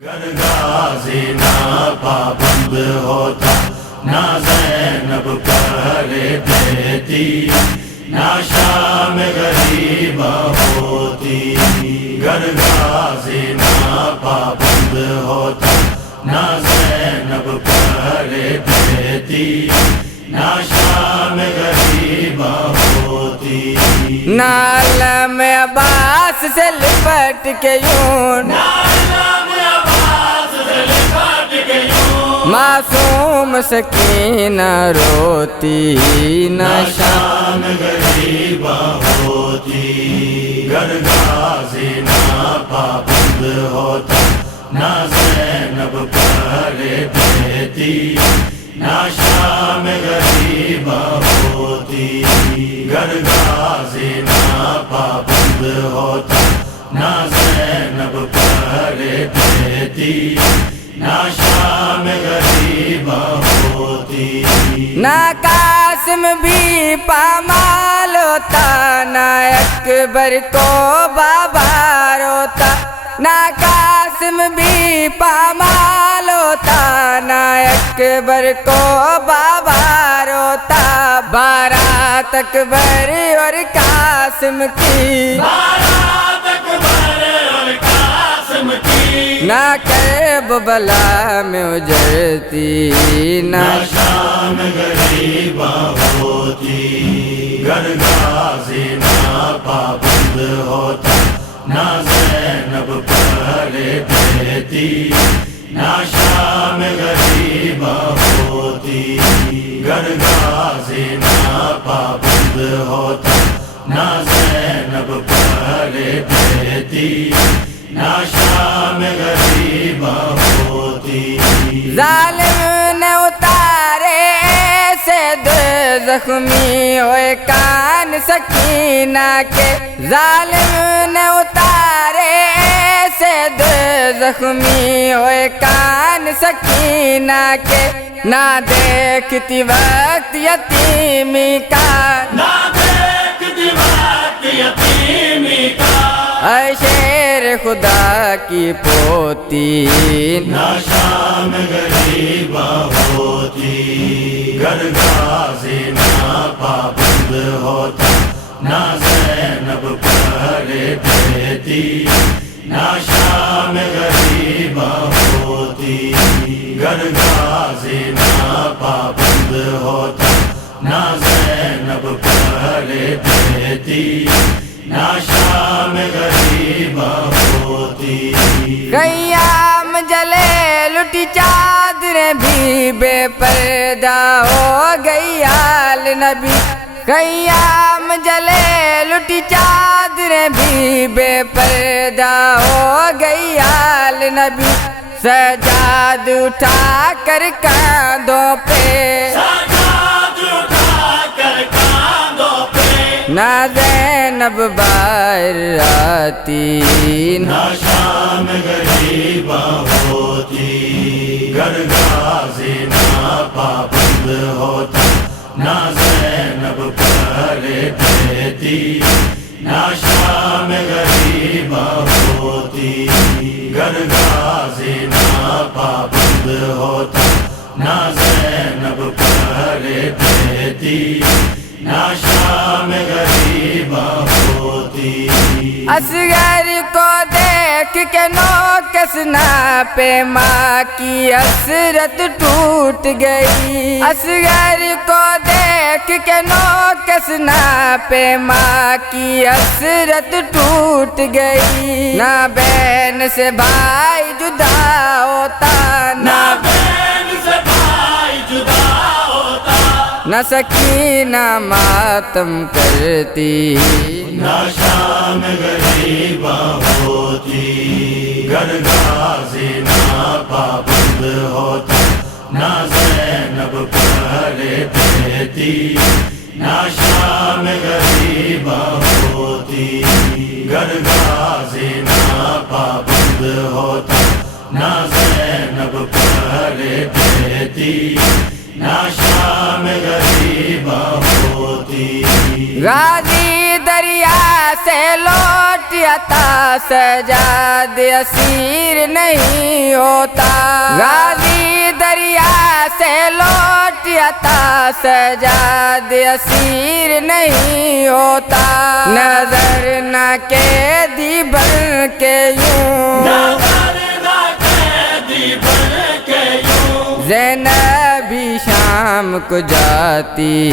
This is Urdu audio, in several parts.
گر غازی نہ پابند ہوتا، نہ زینب کر دیتی، نہ شام غریبہ ہوتی۔ گر غازی نہ پابند ہوتا، نہ زینب کر دیتی، نہ شام غریبہ ہوتی۔ نہ علم عباس سے لپٹ کے یوں معصوم سکینہ روتی، نہ شام غریبہ ہوتی۔ گر غازی نہ پابند ہوتا، نہ زینب کر دیتی، نہ شام غریبہ ہوتی۔ گر غازی نہ پابند ہوتا، نہ زینب کر دیتی، نہ شام غریبہ ہوتی۔ نہ قاسم بھی پامال ہوتا، نہ اکبر کو بابا روتا۔ نہ قاسم بھی پامال ہوتا، نہ اکبر کو بابا روتا۔ بارات اکبر اور قاسم کی، نہ کرب بلا میں اجرتی، نہ شام غریبہ ہوتی۔ گر غازی نہ پابند ہوتا، نہ زینب کر دیتی، نہ شام غریبہ ہوتی۔ گر غازی نہ پابند ہوتا، نہ زینب کر دیتی، نہ شام غریبہ ہوتی۔ ظالم نے اتارے سے دو زخمی ہوئے کان سکینہ کے۔ ظالم نے اتارے سے دو زخمی ہوئے کان سکینہ کے۔ نہ دیکھتی وقت یتیمی کا، نہ دیکھتی وقت یتیمی کا، اے شیر خدا کی پوتی، نہ شام غریبہ ہوتی۔ گر غازی نہ پابند ہوتا، نہ زینب کر دیتی، نہ شام غریبہ ہوتی۔ گر غازی نہ پابند ہوتا، نہ زینب کر دیتی، نہ شام غریبہ ہوتی۔ قیام جلے لٹی چادریں بھی، بے پردہ ہو گئی آل نبی۔ قیام جلے لٹی چادریں بھی، بے پردہ ہو گئی آل نبی۔ سجاد اٹھا کر کاندھوں پہ، نہ زینب باہر آتی، نہ شام غریبہ ہوتی۔ گر غازی نہ پابند ہوتا، نہ زینب کر دیتی، نہ شام غریبہ ہوتی۔ گر غازی نہ پابند ہوتا، نہ زینب کر دیتی، نہ شام غریبہ ہوتی۔ اصغر کو دیکھ کے نوکس پہ ماں کی حسرت ٹوٹ گئی۔ اصغر کو دیکھ کے نوکس پہ ماں کی حسرت ٹوٹ گئی۔ نہ بہن سے بھائی جدا ہوتا، نہ بہن سے بھائی جدا ہوتا، نہ سکینہ ماتم کرتی، نہ شام غریبہ ہوتی۔ گر غازی نہ پابند ہوتا، نہ زینب کر دیتی، نہ شام غریبہ ہوتی۔ گر غازی نہ پابند ہوتا، نہ زینب کر دیتی، نہ شام غریبہ ہوتی۔ غازی دریا سے لوٹ لوٹ عطا سجاد اسیر نہیں ہوتا غازی دریا سے لوٹ عطا سجاد اسیر نہیں ہوتا نظر نہ قیدی بن کے یوں نظر نہ قیدی بن کے یوں زینب بھی شام کو جاتی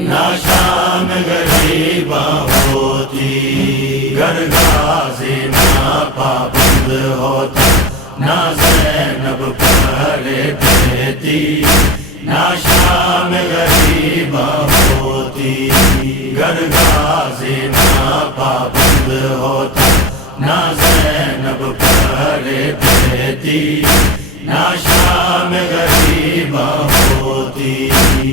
نہ شام غریباں ہوتی گر غازی نہ پابند ہوتا نہ زینب پہلے دیتی نہ شام غریباں ہوتی گر غازی نہ پابند ہوتا نہ زینب پہلے دیتی نہ شام غریباں ہوتی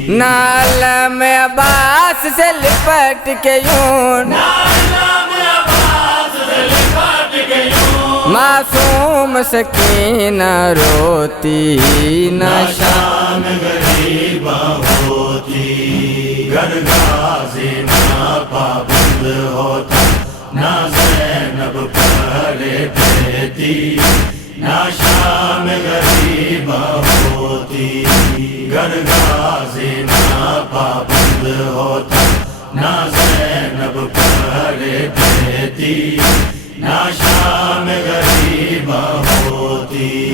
نہ علم عباس سے لپٹ کے یوں نام عباس سے لپٹ کے یوں معصوم سکینہ روتی نہ شام غریباں ہوتی گر غازی نہ پابند ہوتا نہ زینب پہلے دیتی نہ شام غریباں ہوتی گر غازی نہ پابند ہوتا نہ زینب پہلے دیتی نہ شام غریباں ہوتی